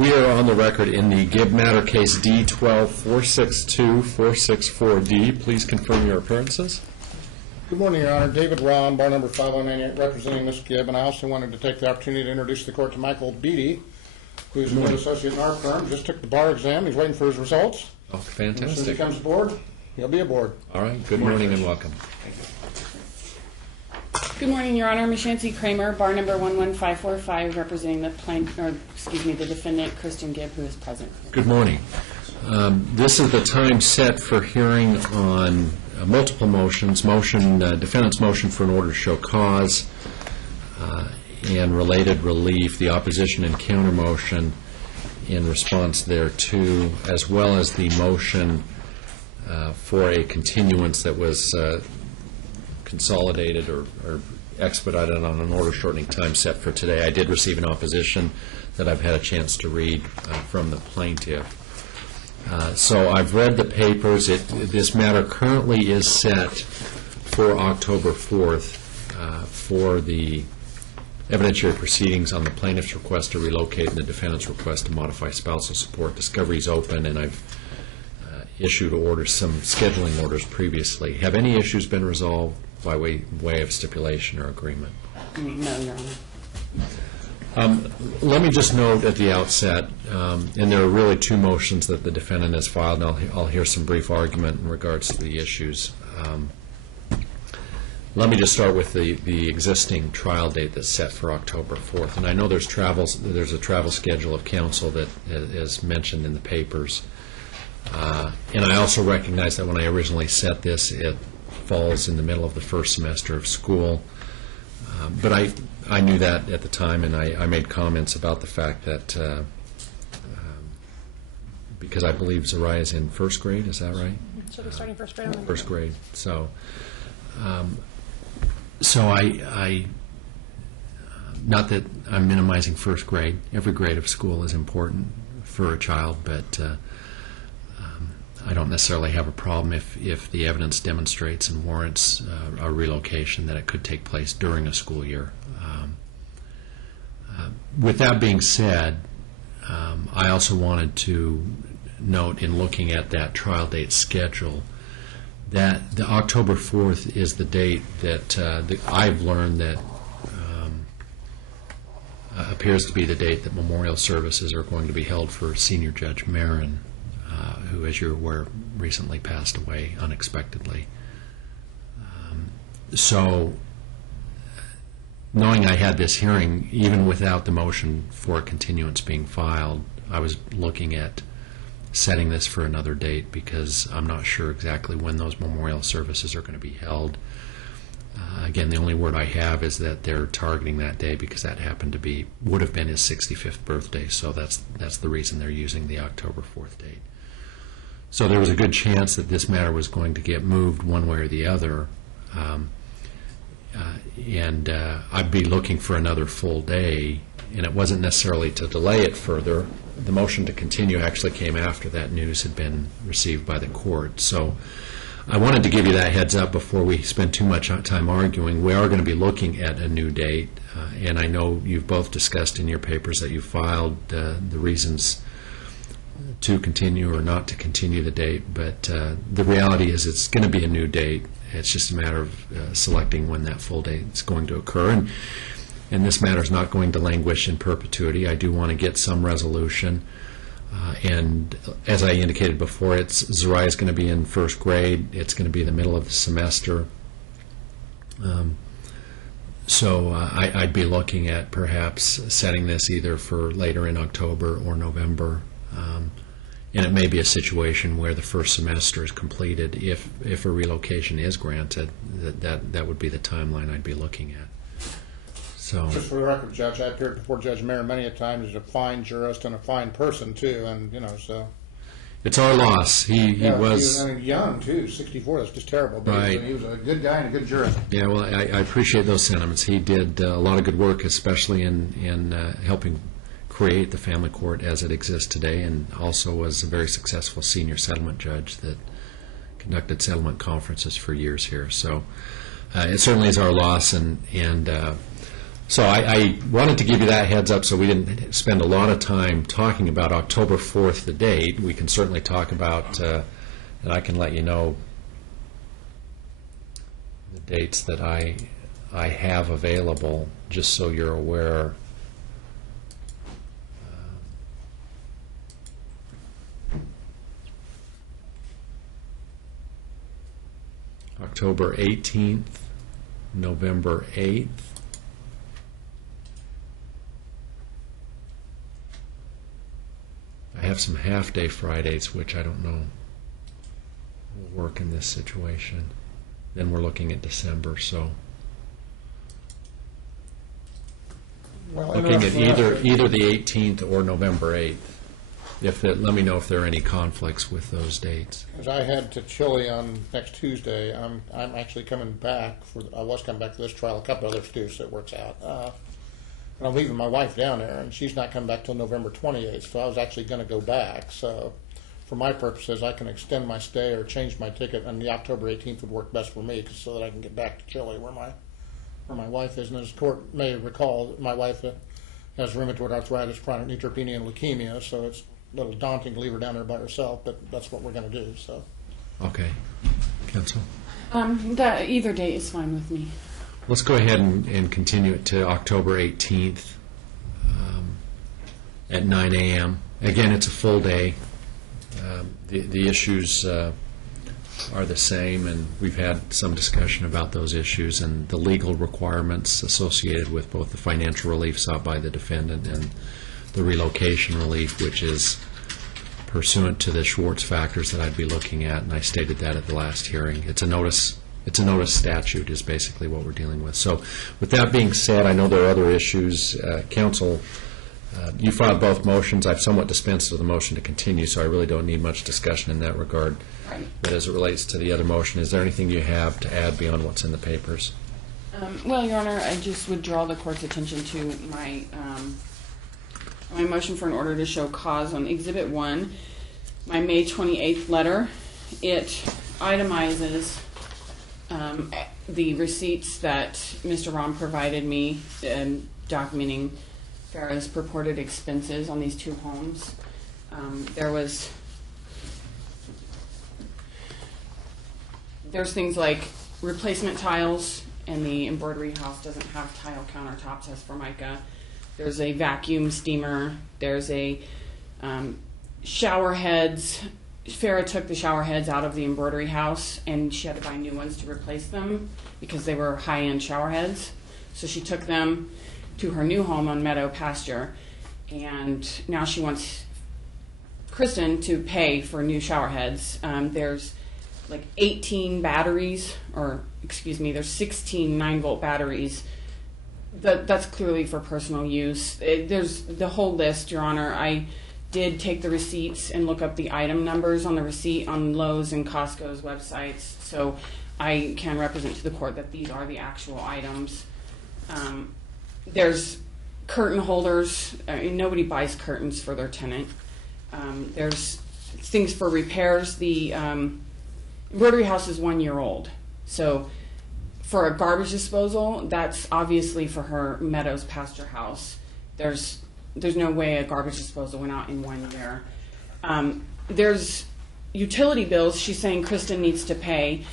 We are on the record in the Gibb matter case D12-462-464D. Please confirm your appearances. Good morning, Your Honor. David Ron, bar number 5098, representing Ms. Gibb, and I also wanted to take the opportunity to introduce the court to Michael Beatty, who's a good associate in our firm. Just took the bar exam. He's waiting for his results. Oh, fantastic. And as soon as he comes aboard, he'll be aboard. All right. Good morning and welcome. Thank you. Good morning, Your Honor. Mishanti Kramer, bar number 11545, representing the the defendant, Christian Gibb, who is present. Good morning. This is the time set for hearing on multiple motions. Defendant's motion for an order to show cause and related relief, the opposition and counter motion in response thereto, as well as the motion for a continuance that was consolidated or expedited on an order shortening time set for today. I did receive an opposition that I've had a chance to read from the plaintiff. So I've read the papers. This matter currently is set for October 4th for the evidentiary proceedings on the plaintiff's request to relocate and the defendant's request to modify spousal support. Discovery is open, and I've issued some scheduling orders previously. Have any issues been resolved by way of stipulation or agreement? No, Your Honor. Let me just note at the outset, and there are really two motions that the defendant has filed, and I'll hear some brief argument in regards to the issues. Let me just start with the existing trial date that's set for October 4th. And I know there's a travel schedule of counsel that is mentioned in the papers. And I also recognize that when I originally set this, it falls in the middle of the first semester of school. But I knew that at the time, and I made comments about the fact that because I believe Zariah is in first grade, is that right? She'll be starting first grade. First grade. So I not that I'm minimizing first grade. Every grade of school is important for a child, but I don't necessarily have a problem if the evidence demonstrates and warrants a relocation that it could take place during a school year. With that being said, I also wanted to note in looking at that trial date schedule that the October 4th is the date that I've learned that appears to be the date that memorial services are going to be held for Senior Judge Marin, who, as you're aware, recently passed away unexpectedly. So, knowing I had this hearing, even without the motion for a continuance being filed, I was looking at setting this for another date because I'm not sure exactly when those memorial services are going to be held. Again, the only word I have is that they're targeting that day because that would have been his 65th birthday, so that's the reason they're using the October 4th date. So there was a good chance that this matter was going to get moved one way or the other, and I'd be looking for another full day, and it wasn't necessarily to delay it further. The motion to continue actually came after that news had been received by the court. So I wanted to give you that heads up before we spend too much time arguing. We are going to be looking at a new date, and I know you've both discussed in your papers that you filed the reasons to continue or not to continue the date, but the reality is it's going to be a new date. It's just a matter of selecting when that full date is going to occur, and this matter is not going to languish in perpetuity. I do want to get some resolution, and as I indicated before, Zariah is going to be in first grade. It's going to be the middle of the semester, so I'd be looking at perhaps setting this either for later in October or November. And it may be a situation where the first semester is completed. If a relocation is granted, that would be the timeline I'd be looking at. So, just for the record, Judge, I appeared before Judge Mayer many a times. He's a fine jurist and a fine person too, and so. It's our loss. He was young too, 64. That's just terrible. But right. He was a good guy and a good jurist. Yeah, well, I appreciate those sentiments. He did a lot of good work, especially in helping create the family court as it exists today, and also was a very successful senior settlement judge that conducted settlement conferences for years here. So it certainly is our loss, and So I wanted to give you that heads up so we didn't spend a lot of time talking about October 4th, the date. We can certainly talk about, and I can let you know the dates that I have available, just so you're aware. October 18th, November 8th, I have some half-day Fridays, which I don't know will work in this situation. Then we're looking at December, so Well, looking at interesting. either the 18th or November 8th. Let me know if there are any conflicts with those dates. As I head to Chile on next Tuesday, I'm actually coming back I was coming back for this trial, a couple others too, so it works out. And I'm leaving my wife down there, and she's not coming back till November 28th, so I was actually going to go back. So for my purposes, I can extend my stay or change my ticket, and the October 18th would work best for me so that I can get back to Chile where my wife is. And as the court may recall, my wife has rheumatoid arthritis, chronic neutropenia, and leukemia, so it's a little daunting to leave her down there by herself, but that's what we're going to do. So, Okay. Counsel? Either date is fine with me. Let's go ahead and continue it to October 18th at 9 a.m. Again, it's a full day. The issues are the same, and we've had some discussion about those issues and the legal requirements associated with both the financial relief sought by the defendant and the relocation relief, which is pursuant to the Schwartz factors that I'd be looking at, and I stated that at the last hearing. It's a notice statute is basically what we're dealing with. So with that being said, I know there are other issues. Counsel, you filed both motions. I've somewhat dispensed with the motion to continue, so I really don't need much discussion in that regard. Right. But as it relates to the other motion, is there anything you have to add beyond what's in the papers? Well, Your Honor, I just would draw the court's attention to my motion for an order to show cause on Exhibit 1, my May 28th letter. It itemizes the receipts that Mr. Rahm provided me documenting Farrah's purported expenses on these two homes. There's things like replacement tiles, and the embroidery house doesn't have tile countertops as Formica. There's a vacuum steamer. There's a shower heads. Farrah took the shower heads out of the embroidery house, and she had to buy new ones to replace them because they were high-end shower heads. So she took them to her new home on Meadow Pasture, and now she wants Kristen to pay for new shower heads. There's like 18 batteries, there's 16 9-volt batteries. That's clearly for personal use. There's the whole list, Your Honor. I did take the receipts and look up the item numbers on the receipt on Lowe's and Costco's websites, so I can represent to the court that these are the actual items. There's curtain holders. Nobody buys curtains for their tenant. There's things for repairs. The embroidery house is 1 year old, so for a garbage disposal, that's obviously for her Meadows Pasture house. There's no way a garbage disposal went out in 1 year. There's utility bills she's saying Kristen needs to pay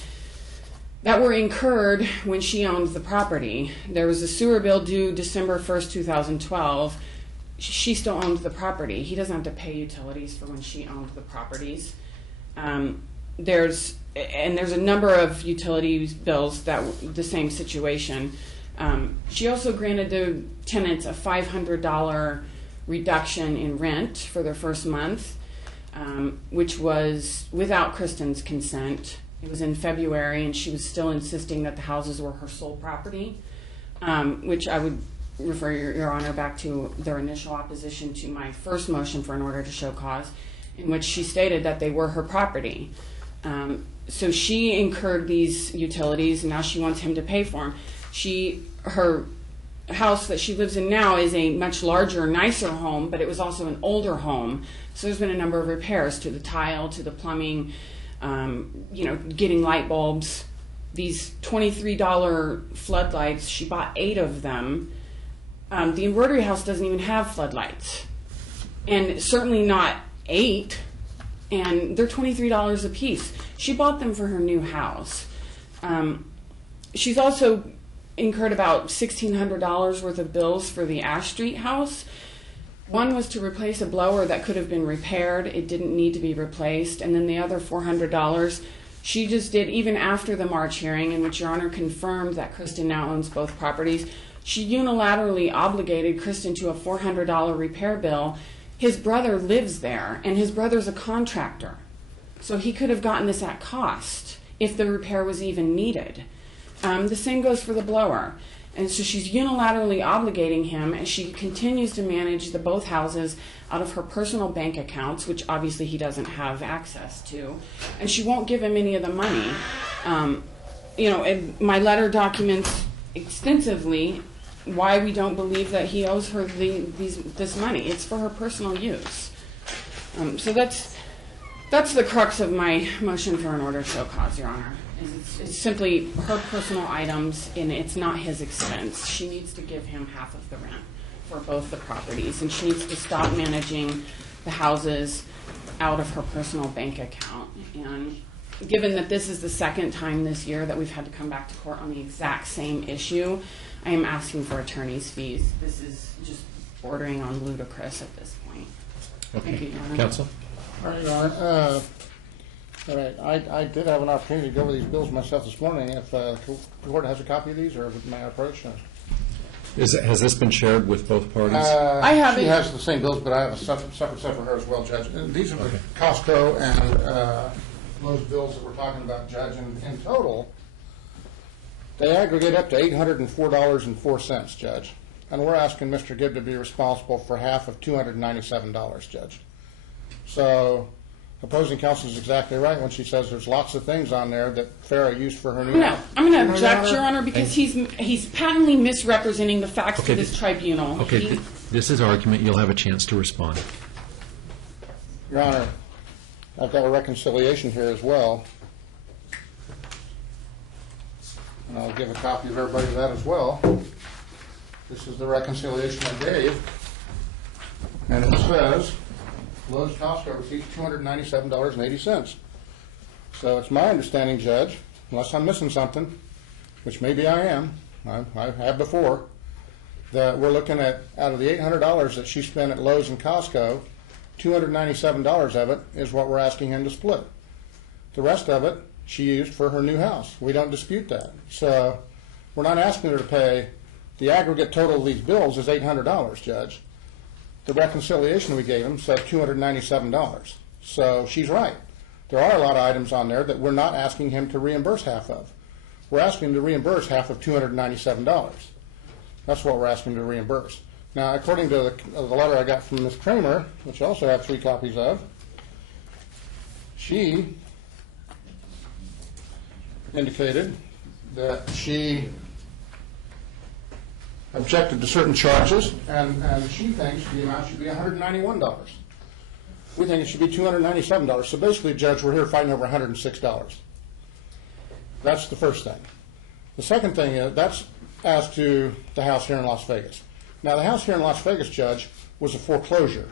that were incurred when she owned the property. There was a sewer bill due December 1st, 2012. She still owned the property. He doesn't have to pay utilities for when she owned the properties. There's a number of utility bills that the same situation. She also granted the tenants a $500 reduction in rent for their first month, which was without Kristen's consent. It was in February, and she was still insisting that the houses were her sole property, which I would refer Your Honor back to their initial opposition to my first motion for an order to show cause, in which she stated that they were her property. So she incurred these utilities, and now she wants him to pay for them. Her house that she lives in now is a much larger, nicer home, but it was also an older home. So there's been a number of repairs to the tile, to the plumbing, getting light bulbs. These $23 floodlights, she bought 8 of them. The embroidery house doesn't even have floodlights, and certainly not 8, and they're $23 a piece. She bought them for her new house. She's also incurred about $1,600 worth of bills for the Ash Street house. One was to replace a blower that could have been repaired. It didn't need to be replaced. And then the other $400 she just did, even after the March hearing, in which Your Honor confirmed that Kristen now owns both properties. She unilaterally obligated Kristen to a $400 repair bill. His brother lives there, and his brother's a contractor. So he could have gotten this at cost if the repair was even needed. The same goes for the blower. And so she's unilaterally obligating him, and she continues to manage both houses out of her personal bank accounts, which obviously he doesn't have access to. And she won't give him any of the money. And my letter documents extensively why we don't believe that he owes her this money. It's for her personal use. So that's the crux of my motion for an order to show cause, Your Honor. It's simply her personal items, and it's not his expense. She needs to give him half of the rent for both the properties, and she needs to stop managing the houses out of her personal bank account. And given that this is the second time this year that we've had to come back to court on the exact same issue, I am asking for attorney's fees. This is just bordering on ludicrous at this point. Okay. Thank you, Your Honor. Counsel? All right, Your Honor. All right, I did have an opportunity to go over these bills myself this morning. If the court has a copy of these, or may I approach? Has this been shared with both parties? I haven't. She has the same bills, but I have a separate for her as well, Judge. And these are the Costco and those bills that we're talking about, Judge. And in total, they aggregate up to $804.04, Judge. And we're asking Mr. Gibb to be responsible for half of $297, Judge. So opposing counsel is exactly right when she says there's lots of things on there that Farrah used for her new house. I'm going to object, Your Honor, because he's patently misrepresenting the facts to this tribunal. Okay, this is argument. You'll have a chance to respond. Your Honor, I've got a reconciliation here as well. And I'll give a copy of everybody of that as well. This is the reconciliation I gave. And it says Lowe's Costco received $297.80. So it's my understanding, Judge, unless I'm missing something, which maybe I am, I have before, that we're looking at, out of the $800 that she spent at Lowe's and Costco, $297 of it is what we're asking him to split. The rest of it she used for her new house. We don't dispute that. So we're not asking her to pay. The aggregate total of these bills is $800, Judge. The reconciliation we gave him said $297. So she's right. There are a lot of items on there that we're not asking him to reimburse half of. We're asking him to reimburse half of $297. That's what we're asking him to reimburse. Now, according to the letter I got from Ms. Kramer, which I also have 3 copies of, she indicated that she objected to certain charges, and she thinks the amount should be $191. We think it should be $297. So basically, Judge, we're here fighting over $106. That's the first thing. The second thing is, that's as to the house here in Las Vegas. Now, the house here in Las Vegas, Judge, was a foreclosure.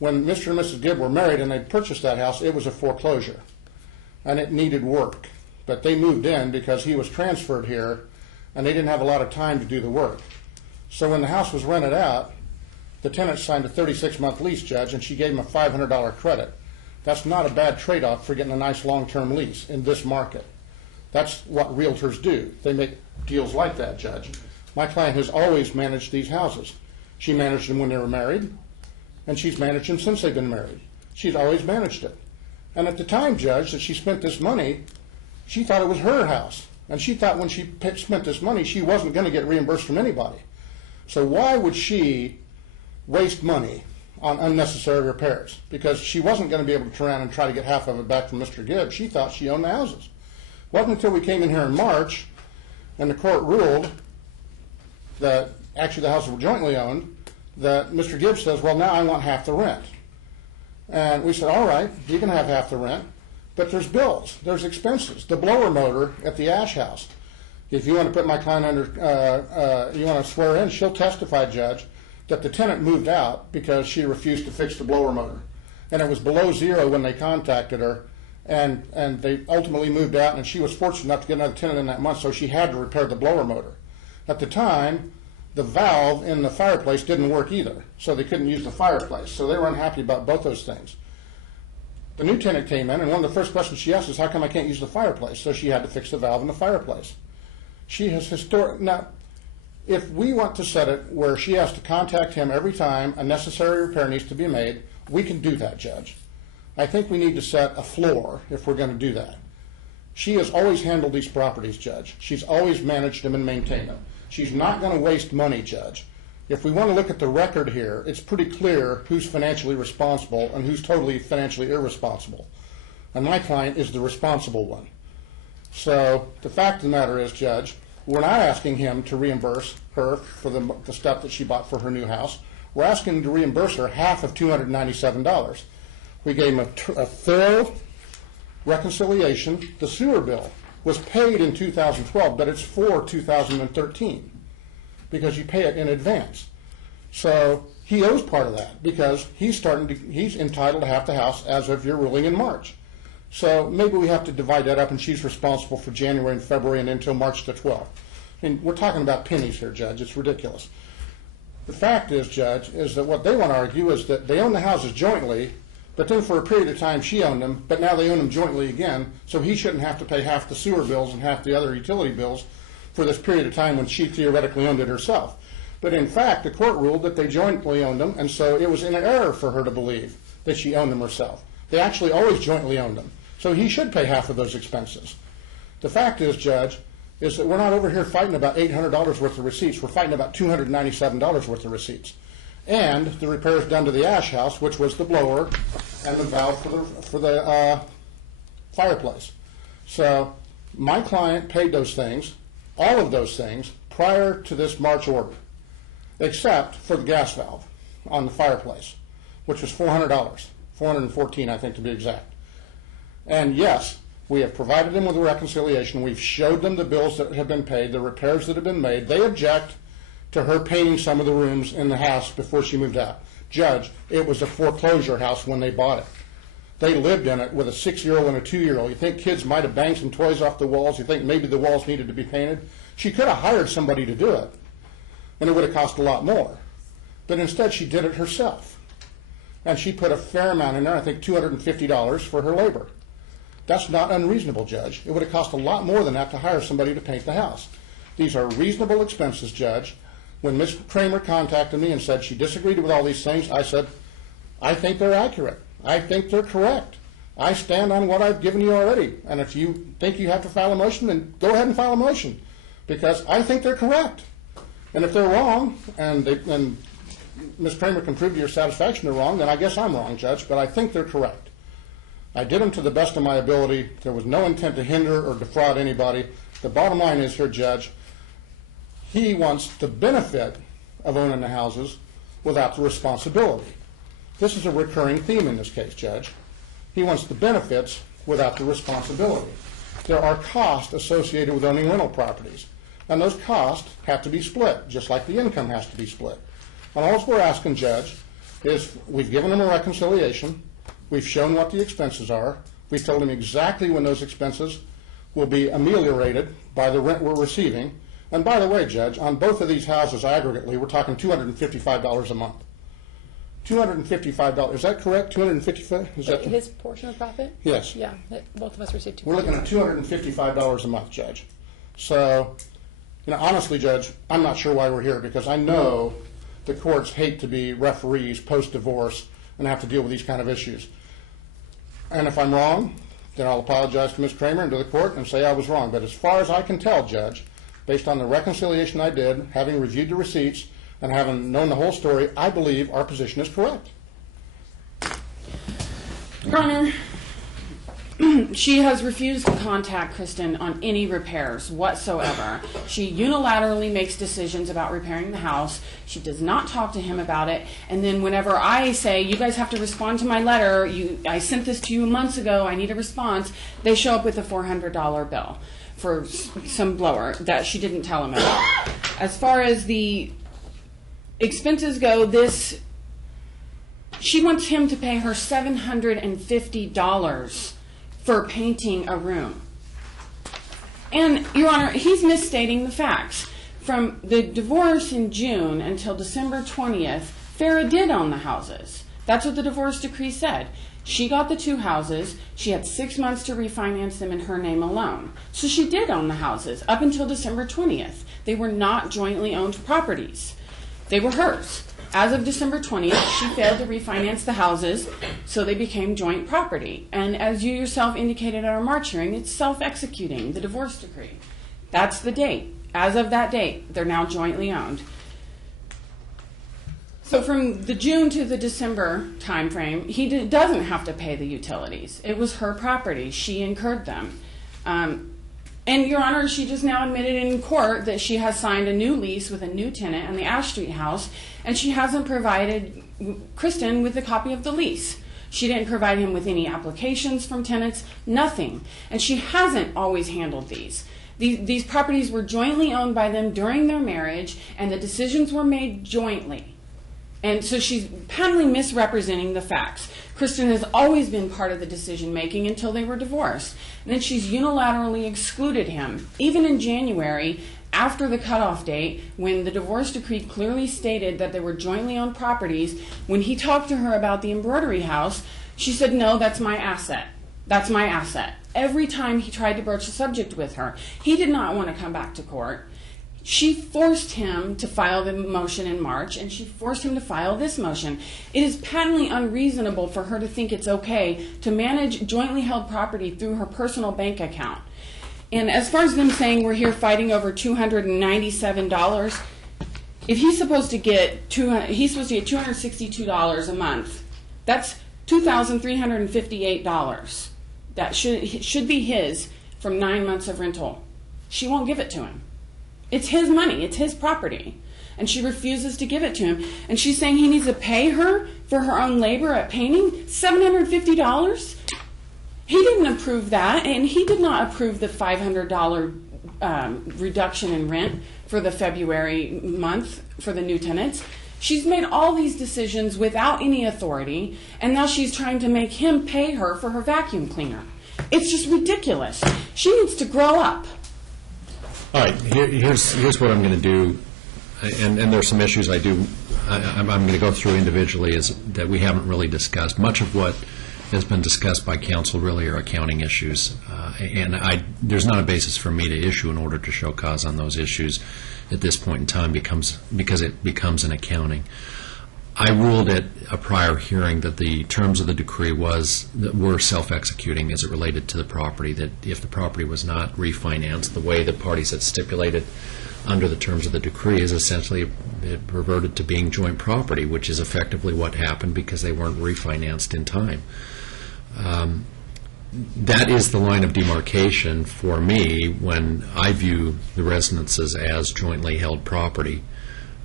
When Mr. and Mrs. Gibb were married and they purchased that house, it was a foreclosure, and it needed work. But they moved in because he was transferred here, and they didn't have a lot of time to do the work. So when the house was rented out, the tenant signed a 36-month lease, Judge, and she gave him a $500 credit. That's not a bad trade-off for getting a nice long-term lease in this market. That's what realtors do. They make deals like that, Judge. My client has always managed these houses. She managed them when they were married, and she's managed them since they've been married. She's always managed it. And at the time, Judge, that she spent this money, she thought it was her house. And she thought when she spent this money, she wasn't going to get reimbursed from anybody. So why would she waste money on unnecessary repairs? Because she wasn't going to be able to turn around and try to get half of it back from Mr. Gibb. She thought she owned the houses. It wasn't until we came in here in March and the court ruled that actually the houses were jointly owned, that Mr. Gibb says, well, now I want half the rent. And we said, all right, you can have half the rent, but there's bills, there's expenses. The blower motor at the Ash House, If you want to put my client under, you want to swear in, she'll testify, Judge, that the tenant moved out because she refused to fix the blower motor. And it was below zero when they contacted her, and they ultimately moved out, and she was fortunate enough to get another tenant in that month, so she had to repair the blower motor. At the time, the valve in the fireplace didn't work either, so they couldn't use the fireplace. So they were unhappy about both those things. The new tenant came in, and one of the first questions she asked is, how come I can't use the fireplace? So she had to fix the valve in the fireplace. She has now, if we want to set it where she has to contact him every time a necessary repair needs to be made, we can do that, Judge. I think we need to set a floor if we're going to do that. She has always handled these properties, Judge. She's always managed them and maintained them. She's not going to waste money, Judge. If we want to look at the record here, it's pretty clear who's financially responsible and who's totally financially irresponsible. And my client is the responsible one. So the fact of the matter is, Judge, we're not asking him to reimburse her for the stuff that she bought for her new house. We're asking him to reimburse her half of $297. We gave him a thorough reconciliation. The sewer bill was paid in 2012, but it's for 2013 because you pay it in advance. So he owes part of that because he's entitled to half the house as of your ruling in March. So maybe we have to divide that up, and she's responsible for January and February and until March the 12th. I mean, we're talking about pennies here, Judge. It's ridiculous. The fact is, Judge, is that what they want to argue is that they own the houses jointly, but then for a period of time she owned them, but now they own them jointly again, so he shouldn't have to pay half the sewer bills and half the other utility bills for this period of time when she theoretically owned it herself. But in fact, the court ruled that they jointly owned them, and so it was an error for her to believe that she owned them herself. They actually always jointly owned them. So he should pay half of those expenses. The fact is, Judge, is that we're not over here fighting about $800 worth of receipts. We're fighting about $297 worth of receipts. And the repairs done to the ash house, which was the blower and the valve for the fireplace. So my client paid those things, all of those things, prior to this March order, except for the gas valve on the fireplace, which was $400, $414 I think to be exact. And yes, we have provided them with a reconciliation. We've showed them the bills that have been paid, the repairs that have been made. They object to her painting some of the rooms in the house before she moved out. Judge, it was a foreclosure house when they bought it. They lived in it with a 6-year-old and a 2-year-old. You think kids might have banged some toys off the walls? You think maybe the walls needed to be painted? She could have hired somebody to do it, and it would have cost a lot more. But instead, she did it herself. And she put a fair amount in there, I think $250 for her labor. That's not unreasonable, Judge. It would have cost a lot more than that to hire somebody to paint the house. These are reasonable expenses, Judge. When Ms. Kramer contacted me and said she disagreed with all these things, I said, I think they're accurate. I think they're correct. I stand on what I've given you already. And if you think you have to file a motion, then go ahead and file a motion, because I think they're correct. And if they're wrong, and Ms. Kramer can prove to your satisfaction they're wrong, then I guess I'm wrong, Judge, but I think they're correct. I did them to the best of my ability. There was no intent to hinder or defraud anybody. The bottom line is here, Judge, he wants the benefit of owning the houses without the responsibility. This is a recurring theme in this case, Judge. He wants the benefits without the responsibility. There are costs associated with owning rental properties, and those costs have to be split, just like the income has to be split. And all we're asking, Judge, is we've given him a reconciliation. We've shown what the expenses are. We've told him exactly when those expenses will be ameliorated by the rent we're receiving. And by the way, Judge, on both of these houses aggregately, we're talking $255 a month. $255. Is that correct? $255? Is that his portion of profit? Yes. Yeah, both of us received $255. We're looking at $255 a month, Judge. So, honestly, Judge, I'm not sure why we're here, because I know the courts hate to be referees post-divorce and have to deal with these kind of issues. And if I'm wrong, then I'll apologize to Ms. Kramer and to the court and say I was wrong. But as far as I can tell, Judge, based on the reconciliation I did, having reviewed the receipts, and having known the whole story, I believe our position is correct. Your Honor, she has refused to contact Kristen on any repairs whatsoever. She unilaterally makes decisions about repairing the house. She does not talk to him about it. And then whenever I say, you guys have to respond to my letter, I sent this to you months ago, I need a response, they show up with a $400 bill. for some blower that she didn't tell him about. As far as the expenses go, she wants him to pay her $750 for painting a room. And, Your Honor, he's misstating the facts. From the divorce in June until December 20th, Farrah did own the houses. That's what the divorce decree said. She got the 2 houses. She had 6 months to refinance them in her name alone. So she did own the houses up until December 20th. They were not jointly owned properties. They were hers. As of December 20th, she failed to refinance the houses, so they became joint property. And as you yourself indicated at our March hearing, it's self-executing, the divorce decree. That's the date. As of that date, they're now jointly owned. So from the June to the December timeframe, he doesn't have to pay the utilities. It was her property. She incurred them. And, Your Honor, she just now admitted in court that she has signed a new lease with a new tenant on the Ash Street house, and she hasn't provided Kristen with a copy of the lease. She didn't provide him with any applications from tenants, nothing. And she hasn't always handled these. These properties were jointly owned by them during their marriage, and the decisions were made jointly. And so she's patently misrepresenting the facts. Kristen has always been part of the decision-making until they were divorced. And then she's unilaterally excluded him, even in January, after the cutoff date, when the divorce decree clearly stated that they were jointly owned properties. When he talked to her about the embroidery house, she said, no, that's my asset. That's my asset. Every time he tried to broach the subject with her, he did not want to come back to court. She forced him to file the motion in March, and she forced him to file this motion. It is patently unreasonable for her to think it's okay to manage jointly held property through her personal bank account. And as far as them saying we're here fighting over $297, if he's supposed to get $262 a month, that's $2,358. That should be his from 9 months of rental. She won't give it to him. It's his money. It's his property. And she refuses to give it to him. And she's saying he needs to pay her for her own labor at painting? $750? He didn't approve that, and he did not approve the $500 reduction in rent for the February month for the new tenants. She's made all these decisions without any authority, and now she's trying to make him pay her for her vacuum cleaner. It's just ridiculous. She needs to grow up. All right, here's what I'm going to do, and there's some issues I'm going to go through individually that we haven't really discussed. Much of what has been discussed by counsel really are accounting issues, and there's not a basis for me to issue an order to show cause on those issues at this point in time because it becomes an accounting. I ruled at a prior hearing that the terms of the decree were self-executing as it related to the property, that if the property was not refinanced, the way the parties had stipulated under the terms of the decree is essentially it reverted to being joint property, which is effectively what happened because they weren't refinanced in time. That is the line of demarcation for me when I view the residences as jointly held property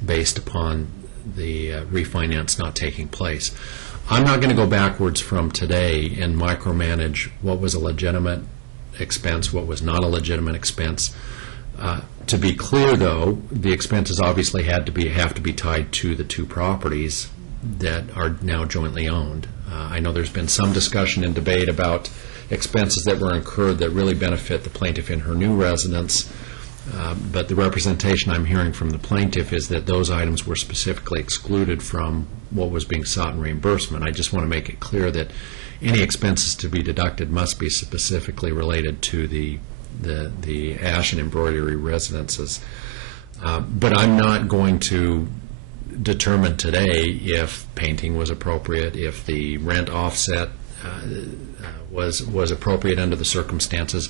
based upon the refinance not taking place. I'm not going to go backwards from today and micromanage what was a legitimate expense, what was not a legitimate expense. To be clear, though, the expenses obviously have to be tied to the two properties that are now jointly owned. I know there's been some discussion and debate about expenses that were incurred that really benefit the plaintiff in her new residence. But the representation I'm hearing from the plaintiff is that those items were specifically excluded from what was being sought in reimbursement. I just want to make it clear that any expenses to be deducted must be specifically related to the ash and embroidery residences. But I'm not going to determine today if painting was appropriate, if the rent offset was appropriate under the circumstances.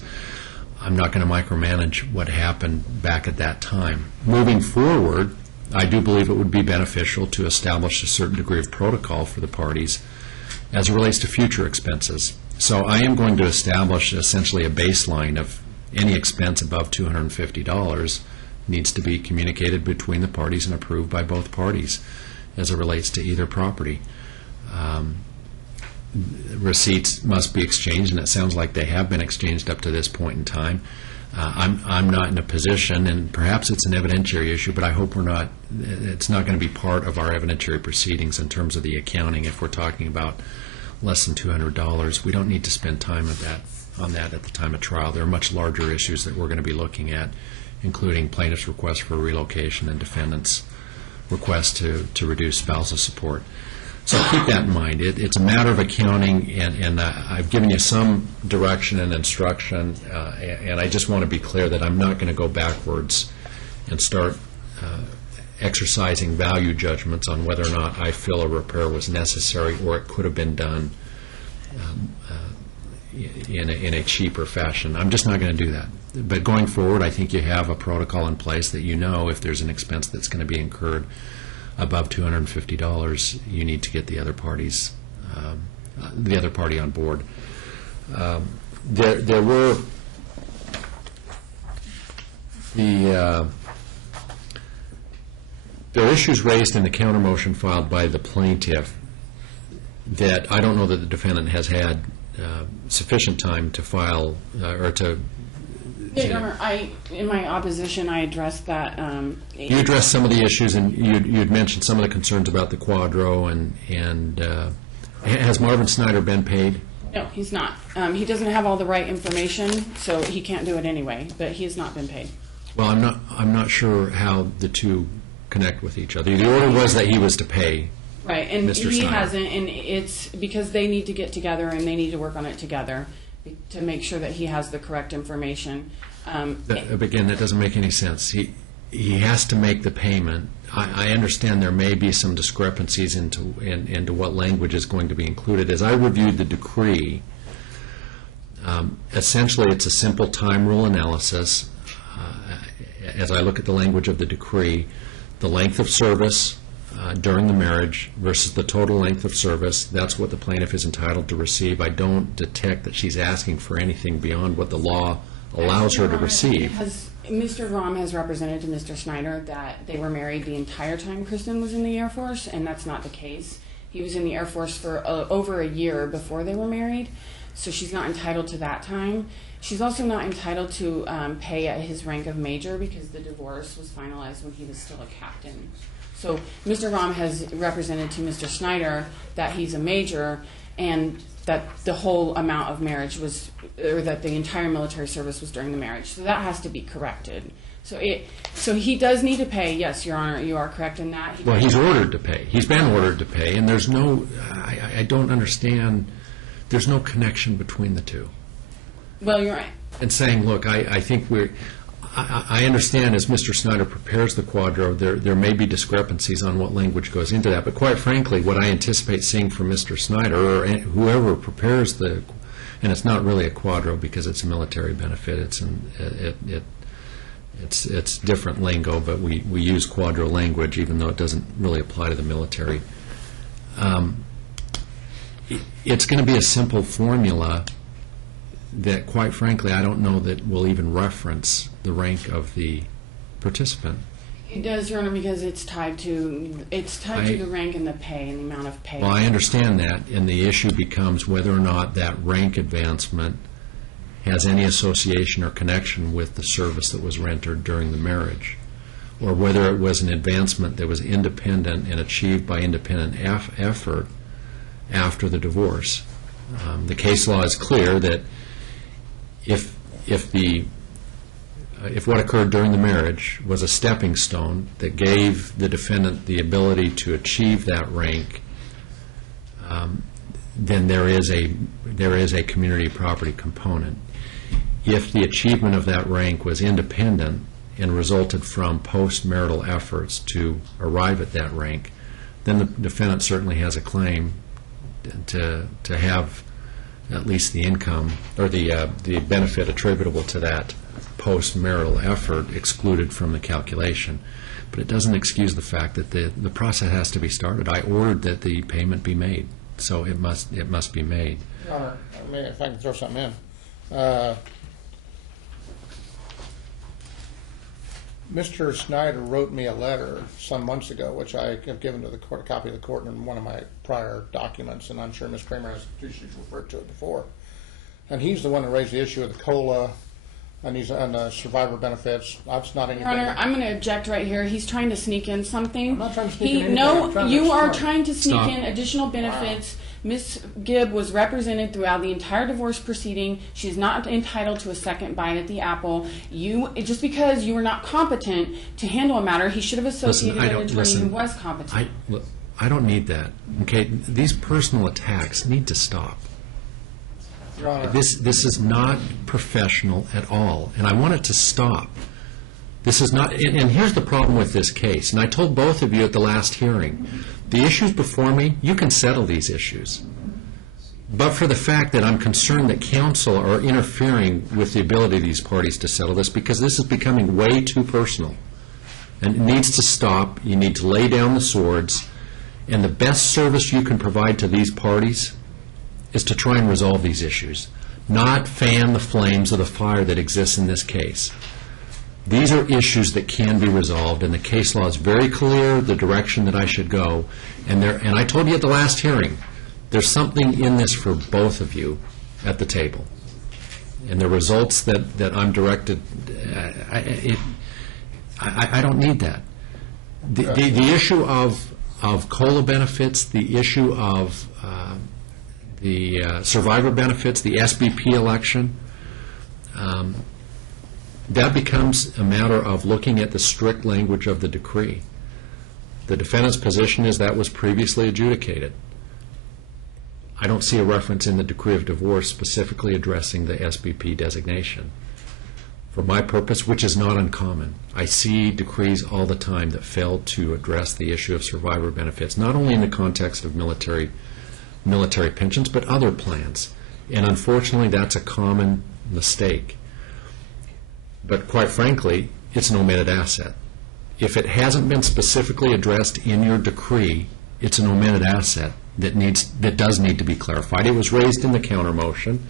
I'm not going to micromanage what happened back at that time. Moving forward, I do believe it would be beneficial to establish a certain degree of protocol for the parties as it relates to future expenses. So I am going to establish essentially a baseline of any expense above $250 needs to be communicated between the parties and approved by both parties as it relates to either property. Receipts must be exchanged, and it sounds like they have been exchanged up to this point in time. I'm not in a position, and perhaps it's an evidentiary issue, but I hope it's not going to be part of our evidentiary proceedings in terms of the accounting. If we're talking about less than $200, we don't need to spend time on that at the time of trial. There are much larger issues that we're going to be looking at, including plaintiff's request for relocation and defendant's request to reduce spousal support. So keep that in mind. It's a matter of accounting, and I've given you some direction and instruction, and I just want to be clear that I'm not going to go backwards and start exercising value judgments on whether or not I feel a repair was necessary or it could have been done in a cheaper fashion. I'm just not going to do that. But going forward, I think you have a protocol in place that you know if there's an expense that's going to be incurred above $250, you need to get the other party on board. There were there are issues raised in the counter motion filed by the plaintiff that I don't know that the defendant has had sufficient time to file or to. Yeah, Your Honor, in my opposition, I addressed that. You addressed some of the issues, and you'd mentioned some of the concerns about the QDRO, and has Marvin Snyder been paid? No, he's not. He doesn't have all the right information, so he can't do it anyway, but he has not been paid. Well, I'm not sure how the two connect with each other. The order was that he was to pay. Right, and Mr. he Snyder. hasn't, and it's because they need to get together and they need to work on it together to make sure that he has the correct information. Again, that doesn't make any sense. He has to make the payment. I understand there may be some discrepancies into what language is going to be included. As I reviewed the decree, essentially it's a simple time rule analysis. As I look at the language of the decree, the length of service during the marriage versus the total length of service, that's what the plaintiff is entitled to receive. I don't detect that she's asking for anything beyond what the law allows her to receive. Mr. Rahm has represented to Mr. Snyder that they were married the entire time Kristen was in the Air Force, and that's not the case. He was in the Air Force for over a year before they were married, so she's not entitled to that time. She's also not entitled to pay at his rank of major because the divorce was finalized when he was still a captain. So Mr. Rahm has represented to Mr. Snyder that he's a major and that the whole amount of marriage was, or that the entire military service was during the marriage. So that has to be corrected. So he does need to pay. Yes, Your Honor, you are correct in that. Well, he's ordered to pay. He's been ordered to pay, and there's no, I don't understand, there's no connection between the two. Well, you're right. And saying, look, I think I understand as Mr. Snyder prepares the QDRO, there may be discrepancies on what language goes into that, but quite frankly, what I anticipate seeing from Mr. Snyder or whoever prepares and it's not really a QDRO because it's a military benefit, it's different lingo, but we use QDRO language even though it doesn't really apply to the military. It's going to be a simple formula that, quite frankly, I don't know that will even reference the rank of the participant. It does, Your Honor, because it's tied to the rank and the pay and the amount of pay. Well, I understand that, and the issue becomes whether or not that rank advancement has any association or connection with the service that was rendered during the marriage, or whether it was an advancement that was independent and achieved by independent effort after the divorce. The case law is clear that if what occurred during the marriage was a stepping stone that gave the defendant the ability to achieve that rank, then there is a community property component. If the achievement of that rank was independent and resulted from post-marital efforts to arrive at that rank, then the defendant certainly has a claim to have at least the income or the benefit attributable to that post-marital effort excluded from the calculation. But it doesn't excuse the fact that the process has to be started. I ordered that the payment be made, so it must be made. Your Honor, if I can throw something in. Mr. Snyder wrote me a letter some months ago, which I have given to the court, a copy of the court in one of my prior documents, and I'm sure Ms. Kramer has referred to it before. And he's the one who raised the issue of the COLA and survivor benefits. That's not anything. Your Honor, I'm going to object right here. He's trying to sneak in something. I'm not trying to sneak in anything. No, I'm trying to you are explain. trying to sneak Stop. in additional benefits. Ms. Gibb was represented throughout the entire divorce proceeding. She's not entitled to a second bite at the apple. Just because you were not competent to handle a matter, he should have associated an attorney who was competent. I don't need that. Okay, these personal attacks need to stop. Your Honor, This is not professional at all, and I want it to stop. This is not, and here's the problem with this case, and I told both of you at the last hearing, the issues before me, you can settle these issues. But for the fact that I'm concerned that counsel are interfering with the ability of these parties to settle this, because this is becoming way too personal. And it needs to stop. You need to lay down the swords. And the best service you can provide to these parties is to try and resolve these issues, not fan the flames of the fire that exists in this case. These are issues that can be resolved, and the case law is very clear, the direction that I should go. And I told you at the last hearing, there's something in this for both of you at the table. And the results that I'm directed, I don't need that. The issue of COLA benefits, the issue of the survivor benefits, the SBP election, that becomes a matter of looking at the strict language of the decree. The defendant's position is that was previously adjudicated. I don't see a reference in the decree of divorce specifically addressing the SBP designation. For my purpose, which is not uncommon, I see decrees all the time that fail to address the issue of survivor benefits, not only in the context of military pensions, but other plans. And unfortunately, that's a common mistake. But quite frankly, it's an omitted asset. If it hasn't been specifically addressed in your decree, it's an omitted asset that does need to be clarified. It was raised in the counter motion.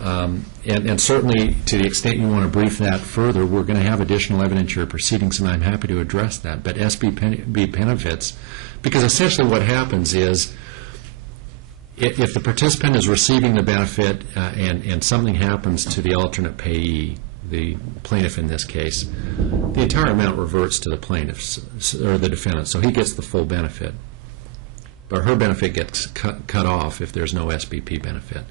And certainly, to the extent you want to brief that further, we're going to have additional evidentiary proceedings, and I'm happy to address that. But SBP benefits, because essentially what happens is, if the participant is receiving the benefit and something happens to the alternate payee, the plaintiff in this case, the entire amount reverts to the plaintiff, or the defendant, so he gets the full benefit. But her benefit gets cut off if there's no SBP benefit.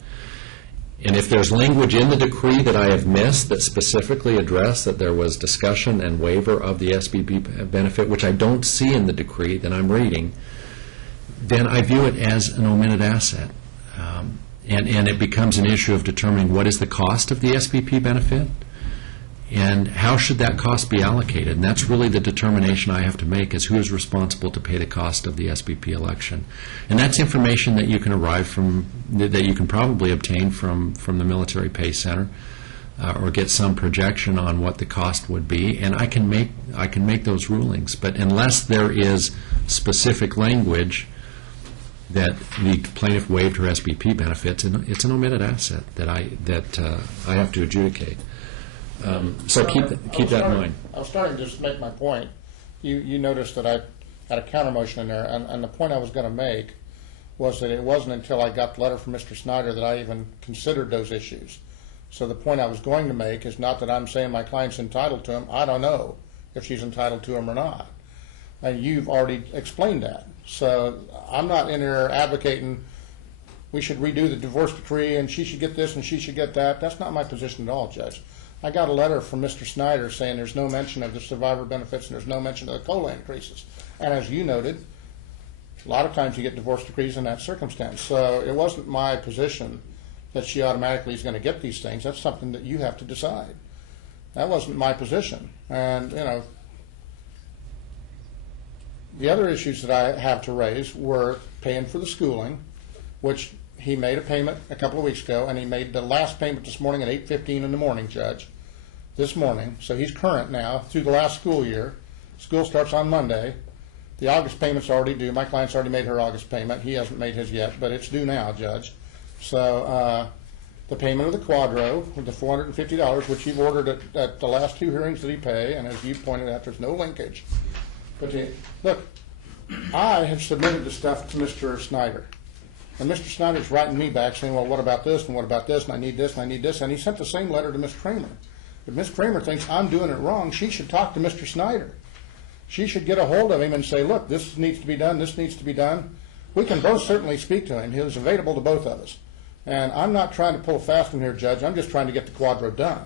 And if there's language in the decree that I have missed that specifically addressed that there was discussion and waiver of the SBP benefit, which I don't see in the decree that I'm reading, then I view it as an omitted asset. And it becomes an issue of determining what is the cost of the SBP benefit and how should that cost be allocated. And that's really the determination I have to make, is who is responsible to pay the cost of the SBP election. And that's information that you can that you can probably obtain from the Military Pay Center, or get some projection on what the cost would be, and I can make those rulings. But unless there is specific language that the plaintiff waived her SBP benefits, it's an omitted asset that I have to adjudicate. So keep that in mind. I was starting to just make my point. You noticed that I had a counter motion in there, and the point I was going to make was that it wasn't until I got the letter from Mr. Snyder that I even considered those issues. So the point I was going to make is not that I'm saying my client's entitled to them. I don't know if she's entitled to them or not. And you've already explained that. So I'm not in there advocating we should redo the divorce decree and she should get this and she should get that. That's not my position at all, Judge. I got a letter from Mr. Snyder saying there's no mention of the survivor benefits and there's no mention of the COLA increases. And as you noted, a lot of times you get divorce decrees in that circumstance. So it wasn't my position that she automatically is going to get these things. That's something that you have to decide. That wasn't my position. And, the other issues that I have to raise were paying for the schooling, which he made a payment a couple of weeks ago, and he made the last payment this morning at 8:15 in the morning, Judge, this morning. So he's current now through the last school year. School starts on Monday. The August payment's already due. My client's already made her August payment. He hasn't made his yet, but it's due now, Judge. So the payment of the QDRO, the $450, which you've ordered at the last two hearings that he pay, and as you pointed out, there's no linkage. But look, I have submitted the stuff to Mr. Snyder. And Mr. Snyder's writing me back saying, well, what about this and what about this, and I need this and I need this. And he sent the same letter to Ms. Kramer. If Ms. Kramer thinks I'm doing it wrong, she should talk to Mr. Snyder. She should get a hold of him and say, look, this needs to be done, this needs to be done. We can both certainly speak to him. He is available to both of us. And I'm not trying to pull a fast one here, Judge. I'm just trying to get the QDRO done.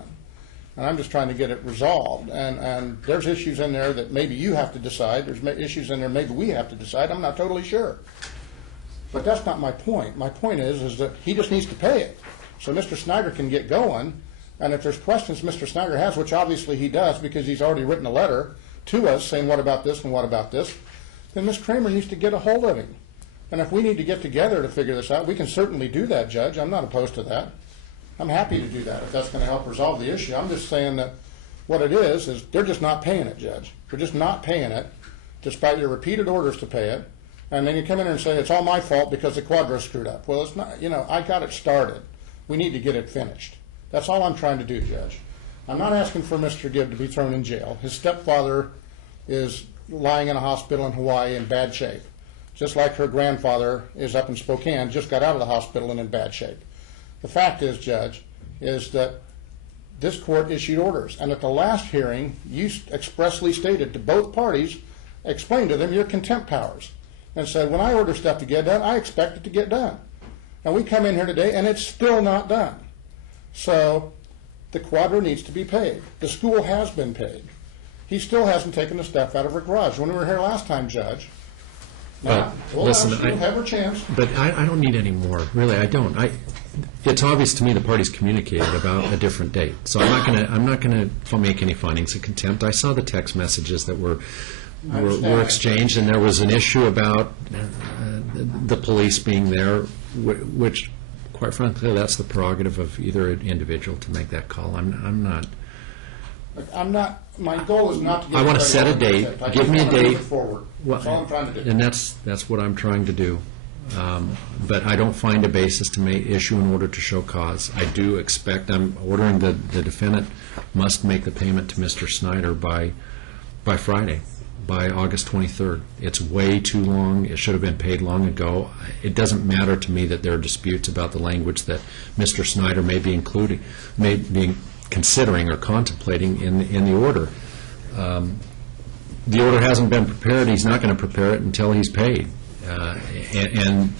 And I'm just trying to get it resolved. And there's issues in there that maybe you have to decide. There's issues in there maybe we have to decide. I'm not totally sure. But that's not my point. My point is that he just needs to pay it. So Mr. Snyder can get going. And if there's questions Mr. Snyder has, which obviously he does because he's already written a letter to us saying what about this and what about this, then Ms. Kramer needs to get a hold of him. And if we need to get together to figure this out, we can certainly do that, Judge. I'm not opposed to that. I'm happy to do that if that's going to help resolve the issue. I'm just saying that what it is they're just not paying it, Judge. They're just not paying it, despite your repeated orders to pay it. And then you come in and say, it's all my fault because the QDRO screwed up. Well, it's not. I got it started. We need to get it finished. That's all I'm trying to do, Judge. I'm not asking for Mr. Gibb to be thrown in jail. His stepfather is lying in a hospital in Hawaii in bad shape, just like her grandfather is up in Spokane, just got out of the hospital and in bad shape. The fact is, Judge, is that this court issued orders, and at the last hearing, you expressly stated to both parties, explained to them your contempt powers, and said, when I order stuff to get done, I expect it to get done. And we come in here today, and it's still not done. So the QDRO needs to be paid. The school has been paid. He still hasn't taken the stuff out of her garage. When we were here last time, Judge, Listen, she'll have her chance. But I don't need any more. Really, I don't. It's obvious to me the parties communicated about a different date. So I'm not going to make any findings of contempt. I saw the text messages that were exchanged, and there was an issue about the police being there, which, quite frankly, that's the prerogative of either individual to make that call. I'm not. My goal is not to get. I want to set a date. Give me a date. Forward. That's all I'm trying to do. And that's what I'm trying to do. But I don't find a basis to issue an order to show cause. I do expect, I'm ordering the defendant must make the payment to Mr. Snyder by Friday, by August 23rd. It's way too long. It should have been paid long ago. It doesn't matter to me that there are disputes about the language that Mr. Snyder may be considering or contemplating in the order. The order hasn't been prepared. He's not going to prepare it until he's paid. And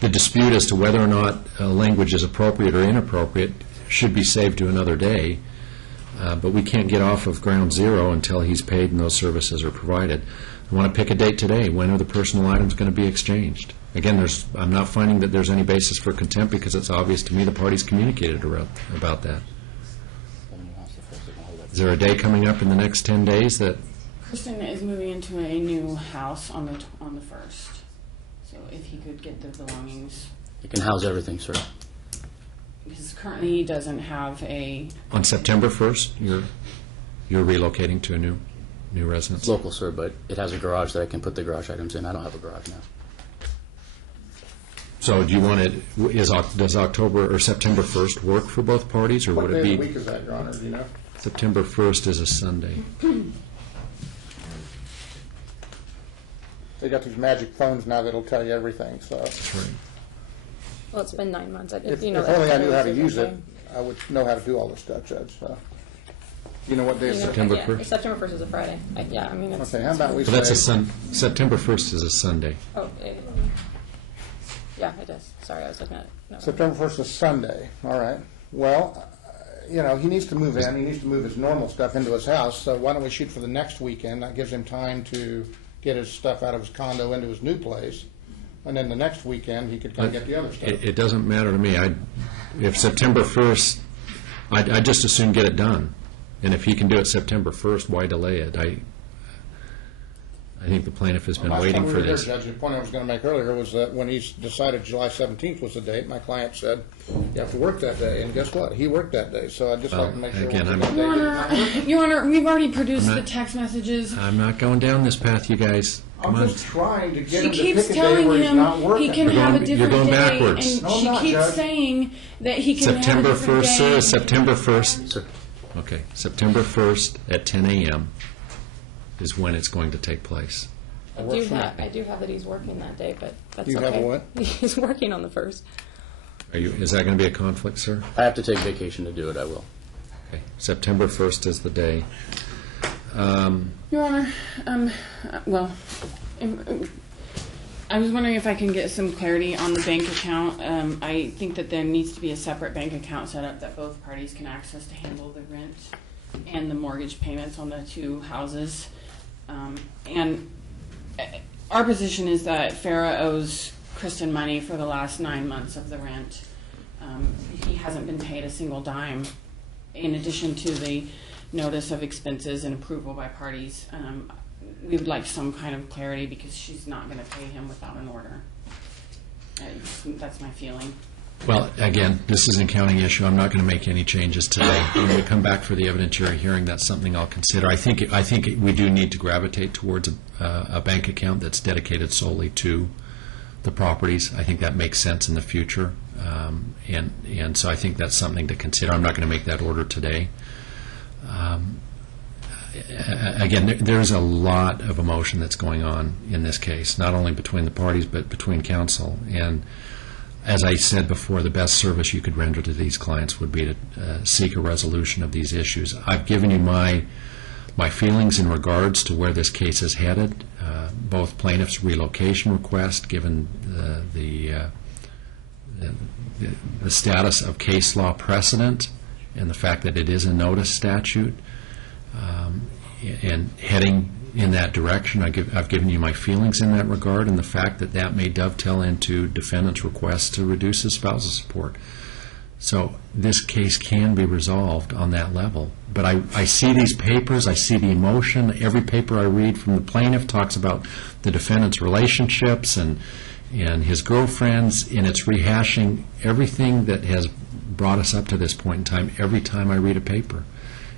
the dispute as to whether or not language is appropriate or inappropriate should be saved to another day. But we can't get off of ground zero until he's paid and those services are provided. I want to pick a date today. When are the personal items going to be exchanged? Again, I'm not finding that there's any basis for contempt because it's obvious to me the parties communicated about that. Is there a day coming up in the next 10 days that... Kristen is moving into a new house on the 1st. So if he could get the belongings, You can house everything, sir. because currently he doesn't have a. On September 1st, you're relocating to a new residence? It's local, sir, but it has a garage that I can put the garage items in. I don't have a garage now. So do you want it? Does October or September 1st work for both parties, or What would it day be? of the week is that, Your Honor? Do you know? September 1st is a Sunday. They got these magic phones now that'll tell you everything. So That's right. Well, it's been 9 months. if only I knew how to use it, I would know how to do all this stuff, Judge. So you know what day is it? September yeah, 1st? September 1st is a Friday. Yeah, I mean, it's... Okay, how about we But that's say... September 1st is a Sunday. Oh, yeah, it is. Sorry, I was looking at it. No. September 1st is Sunday. All right. Well, he needs to move in. He needs to move his normal stuff into his house. So why don't we shoot for the next weekend? That gives him time to get his stuff out of his condo into his new place. And then the next weekend, he could come get the other stuff. It doesn't matter to me. If September 1st, I'd just as soon get it done. And if he can do it September 1st, why delay it? I think the plaintiff has been waiting for this. Judge, the point I was going to make earlier was that when he decided July 17th was the date, my client said, you have to work that day. And guess what? He worked that day. So I'd just like to make sure... again, Your Honor, we've already produced the text messages. I'm not going down this path, you guys. Come I'm on. just trying to get She him to keeps pick a day telling where he's not him working. he can have a different You're going day, backwards. and No, I'm she not, keeps Judge. saying that he can September have a different 1st, day. sir, September 1st. Sir, Okay, September 1st at 10 a.m. is when it's going to take place. I do have that he's working that day, but that's You okay. have what? He's working on the 1st. Is that going to be a conflict, sir? I have to take vacation to do it. I will. Okay, September 1st is the day. Your Honor, well, I was wondering if I can get some clarity on the bank account. I think that there needs to be a separate bank account set up that both parties can access to handle the rent and the mortgage payments on the two houses. And our position is that Farah owes Kristen money for the last 9 months of the rent. He hasn't been paid a single dime, in addition to the notice of expenses and approval by parties. We would like some kind of clarity because she's not going to pay him without an order. That's my feeling. Well, again, this is an accounting issue. I'm not going to make any changes today. When we come back for the evidentiary hearing, that's something I'll consider. I think we do need to gravitate towards a bank account that's dedicated solely to the properties. I think that makes sense in the future, and so I think that's something to consider. I'm not going to make that order today. Again, there's a lot of emotion that's going on in this case, not only between the parties but between counsel. And as I said before, the best service you could render to these clients would be to seek a resolution of these issues. I've given you my feelings in regards to where this case is headed. Both plaintiffs' relocation request, given the status of case law precedent and the fact that it is a notice statute, and heading in that direction. I've given you my feelings in that regard, and the fact that that may dovetail into defendant's request to reduce his spousal support. So this case can be resolved on that level. But I see these papers, I see the emotion. Every paper I read from the plaintiff talks about the defendant's relationships and his girlfriends, and it's rehashing everything that has brought us up to this point in time. Every time I read a paper,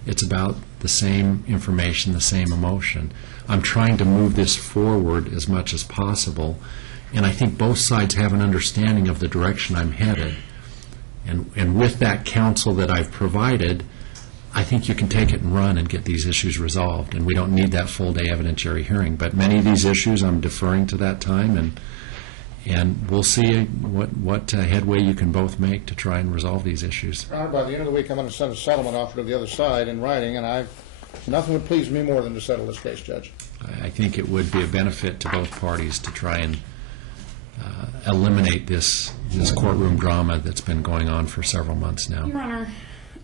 it's about the same information, the same emotion. I'm trying to move this forward as much as possible, and I think both sides have an understanding of the direction I'm headed. And with that counsel that I've provided, I think you can take it and run and get these issues resolved, and we don't need that full-day evidentiary hearing. But many of these issues, I'm deferring to that time, and we'll see what headway you can both make to try and resolve these issues. Your Honor, by the end of the week, I'm going to send a settlement offer to the other side in writing, and nothing would please me more than to settle this case, Judge. I think it would be a benefit to both parties to try and eliminate this courtroom drama that's been going on for several months now. Your Honor,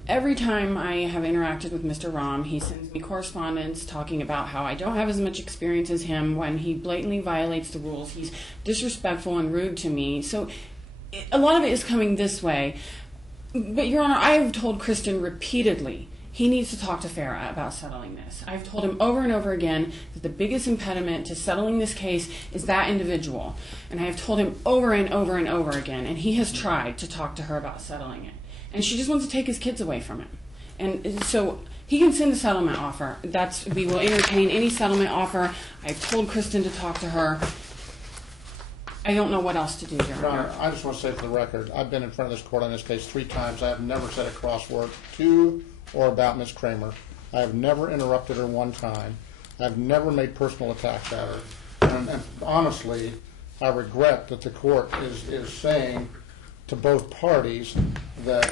every time I have interacted with Mr. Rahm, he sends me correspondence talking about how I don't have as much experience as him. When he blatantly violates the rules, he's disrespectful and rude to me. So a lot of it is coming this way. But, Your Honor, I have told Kristen repeatedly he needs to talk to Farah about settling this. I've told him over and over again that the biggest impediment to settling this case is that individual. And I have told him over and over and over again, and he has tried to talk to her about settling it. And she just wants to take his kids away from him. And so he can send a settlement offer. We will entertain any settlement offer. I've told Kristen to talk to her. I don't know what else to do, Your Honor. I just want to say for the record, I've been in front of this court on this case 3 times. I have never said a cross word to or about Ms. Kramer. I have never interrupted her one time. I've never made personal attacks at her. And honestly, I regret that the court is saying to both parties that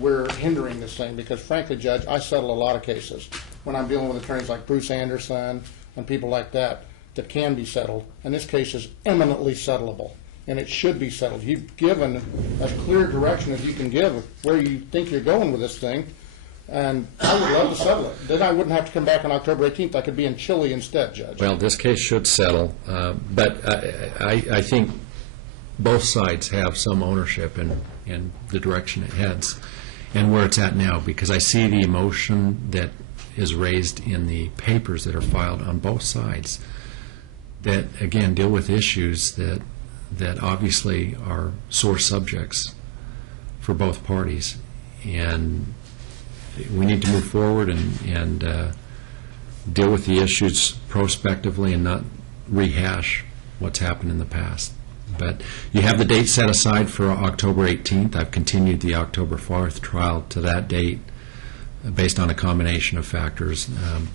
we're hindering this thing, because frankly, Judge, I settle a lot of cases when I'm dealing with attorneys like Bruce Anderson and people like that can be settled, and this case is eminently settleable, and it should be settled. You've given as clear direction as you can give where you think you're going with this thing, and I would love to settle it. Then I wouldn't have to come back on October 18th. I could be in Chile instead, Judge. Well, this case should settle, but I think both sides have some ownership in the direction it heads and where it's at now, because I see the emotion that is raised in the papers that are filed on both sides that, again, deal with issues that obviously are sore subjects for both parties. And we need to move forward and deal with the issues prospectively and not rehash what's happened in the past. But you have the date set aside for October 18th. I've continued the October 4th trial to that date based on a combination of factors.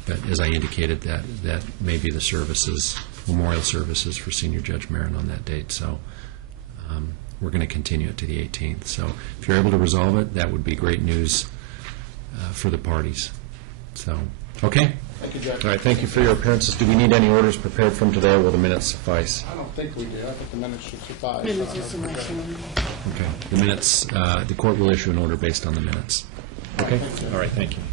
But as I indicated, that may be the services, memorial services for Senior Judge Marin on that date. So we're going to continue it to the 18th. So if you're able to resolve it, that would be great news for the parties. So, okay? Thank you, Judge. All right, thank you for your appearances. Do we need any orders prepared from today, or will the minutes suffice? I don't think we do. I think the minutes should suffice. Minutes is the next one. Okay. The minutes, the court will issue an order based on the minutes. Okay? All right, thank you.